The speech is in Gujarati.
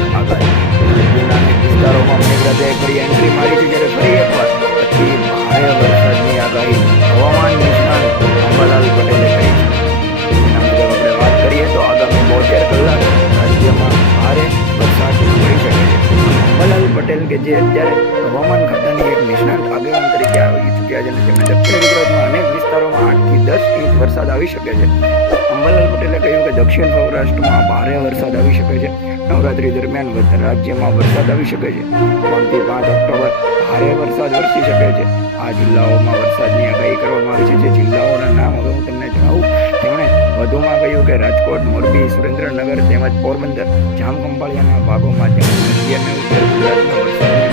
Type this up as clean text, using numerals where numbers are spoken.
આગાહી. રાજ્યના અનેક વિસ્તારોમાં મેઘરાજાએ ફરી એન્ટ્રી મારી છે, જ્યારે ફરી એકવાર અતિ ભારે વરસાદની આગાહી હવામાન નિષ્ણાત અંબાલાલ પટેલે કરી છે. એના મુજબ આપણે વાત કરીએ તો આગામી 72 કલાક રાજ્યમાં ભારે વરસાદ પડી શકે છે. અંબાલાલ પટેલ કે જે અત્યારે હવામાન ખાતાની એક નિષ્ણાત આગેવાન તરીકે આવી ચૂક્યા છે અને તેમણે દક્ષિણ ગુજરાતમાં અનેક વિસ્તારોમાં 8 થી 10 ઇંચ વરસાદ આવી શકે છે. અંબાલાલ પટેલે કહ્યું કે દક્ષિણ સૌરાષ્ટ્રમાં ભારે વરસાદ આવી શકે છે. નવરાત્રી દરમિયાન રાજ્યમાં વરસાદ આવી શકે છે. 3 થી 5 ઓક્ટોબર ભારે વરસાદ વરસી શકે છે. આ જિલ્લાઓમાં વરસાદની આગાહી કરવામાં આવી છે. જે જિલ્લાઓના નામ હવે હું તમને જણાવું. તેમણે વધુમાં કહ્યું કે રાજકોટ, મોરબી, સુરેન્દ્રનગર તેમજ પોરબંદર, જામખંભાળિયાના ભાગોમાં તેમજ મધ્ય અને ઉત્તર ગુજરાતમાં વરસાદની